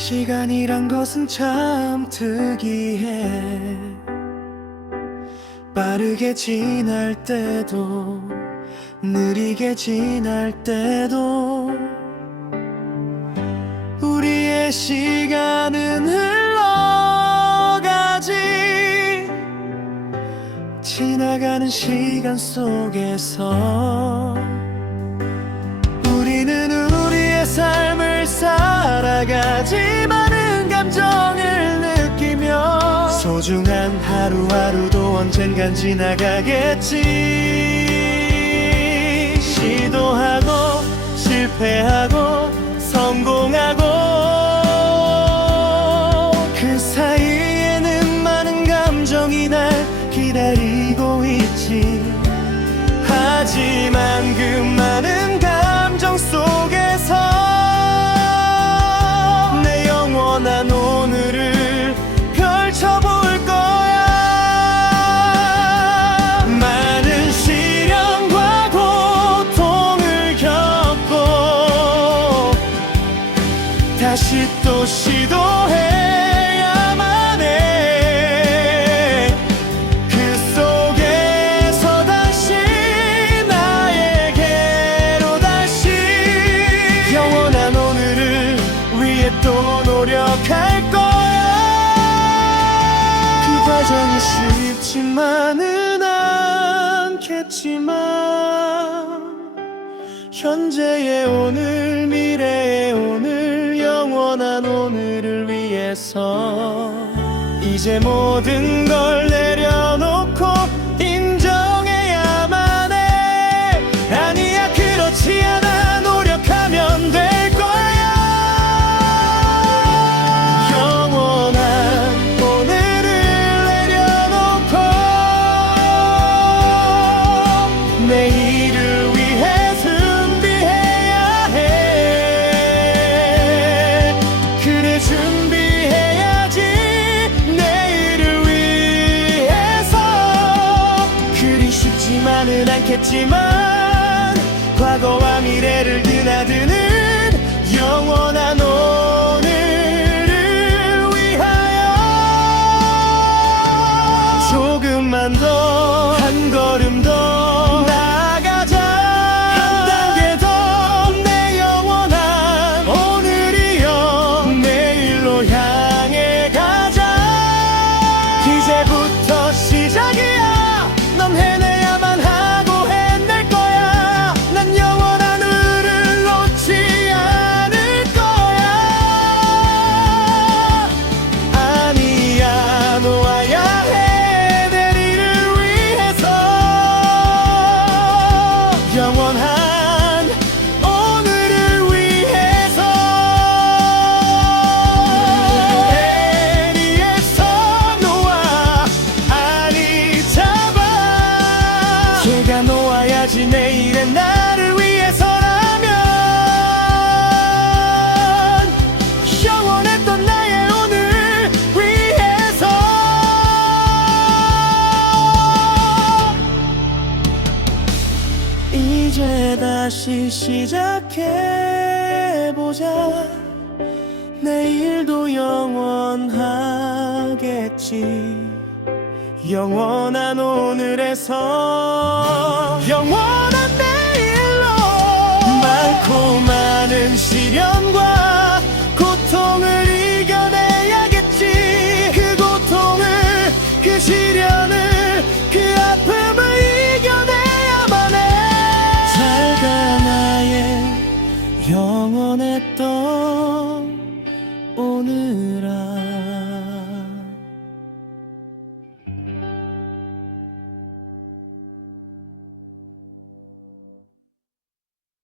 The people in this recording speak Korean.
시간이란 것은 참 특이해. 빠르게 지날 때도 느리게 지날 때도 우리의 시간은 흘러가지. 지나가는 시간 속에서 우리는 우리의 삶을 살아가지 소중한 하루하루도 언젠간 지나가겠지. 시도하고 실패하고 다시 또 시도해야만 해. 그 속에서 다시 나에게로 다시 영원한 오늘을 위해 또 노력할 거야. 그 과정이 쉽지만은 않겠지만 현재의 오늘 미래의 오늘을 위해서 이제 모든 걸 내려 쉽지만은 않겠지만 과거와 미래를 드나드는 놓아야지 내일의 나를 위해서라면 영원했던 나의 오늘 위해서. 이제 다시 시작해보자. 내일도 영원하겠지 영원한 오늘에서 영원한 내일로 많고 많은 시련과